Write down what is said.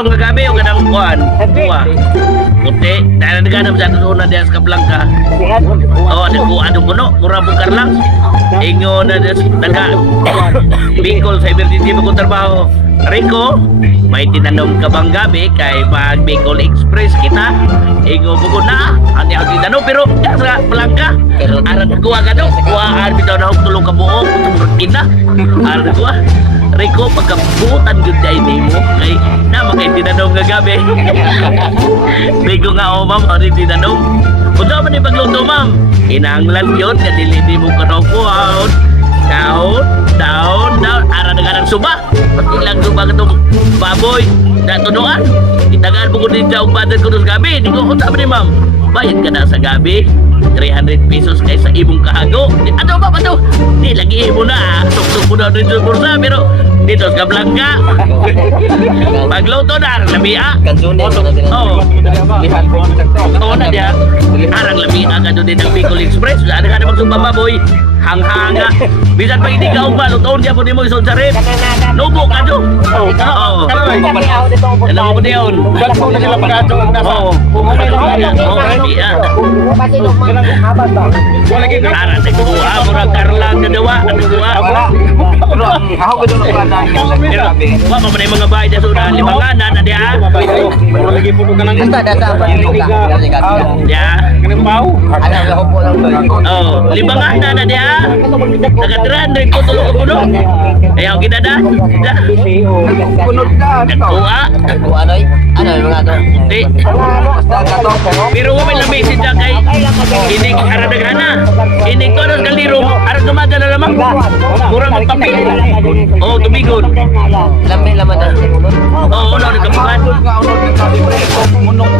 tinanong nga gabi o ganang kuhan. Kuha. Puti. Dahil naghanap sa una diya sa Kablanca. Oo, nagkuha ng puno. Mura bukar lang. Ingo na naga Bicol sa emergency mo kong trabaho. Rico, may tinanong ka bang gabi kay pag Bicol Express kita? Ingo buko na. Ati ako tinanong pero diya sa Kablanca. Aran kuha ka daw. Kuha bitaw na tulong ka buo. Tumurot ina. Aran kuha. Rico, pagkabutan good day mo kay na makay tinanong nga gabi. Rico nga ma'am, ano tinanong? Kung man yung pagluto ma'am, inanglan yun, kadiliti mo kanukuhan. Down, ara na ganang suba. Pati lang suba ka itong baboy na tunuan. Itagaan mo ko din sa umpadan ko doon gabi. Di ko kung ni ma'am, bayad ka na sa gabi. 300 pesos kaysa imong kahago. Ano ba ito? Di lagi mo na. Tuk-tuk mo na dito sa bursa. Pero dito sa Kablanca. Pagluto na, arang lamia. Oo. Oo na diya. Arang lamia ka doon din ng Bicol Express. Ano ka namang sumbababoy? Hanghanga. Bisan pag hindi ka umba, lutoon niya po di mo isong sarip. Lubo ka doon. Oo. Alam mo ko diyon. Oo. Arang nagkuha. Murang karlang na dawa. Nagkuha. Ako ko doon ang Pero, wala pa yung mga bahay na suna. Limanganan na diya. Diya. Oh, limanganan na diya. Nagatiran rin ko tulog ko puno. Ayaw kita da. Nagkuha. Ano yung mga to? Di. Pero wala may message na kay inig aradaghana. Inig ko ng kalirong arad dumada na lamang. Murang magpapil. Oh, tumigon. Lamay laman na. Oo, no, nagkamukan. Munong,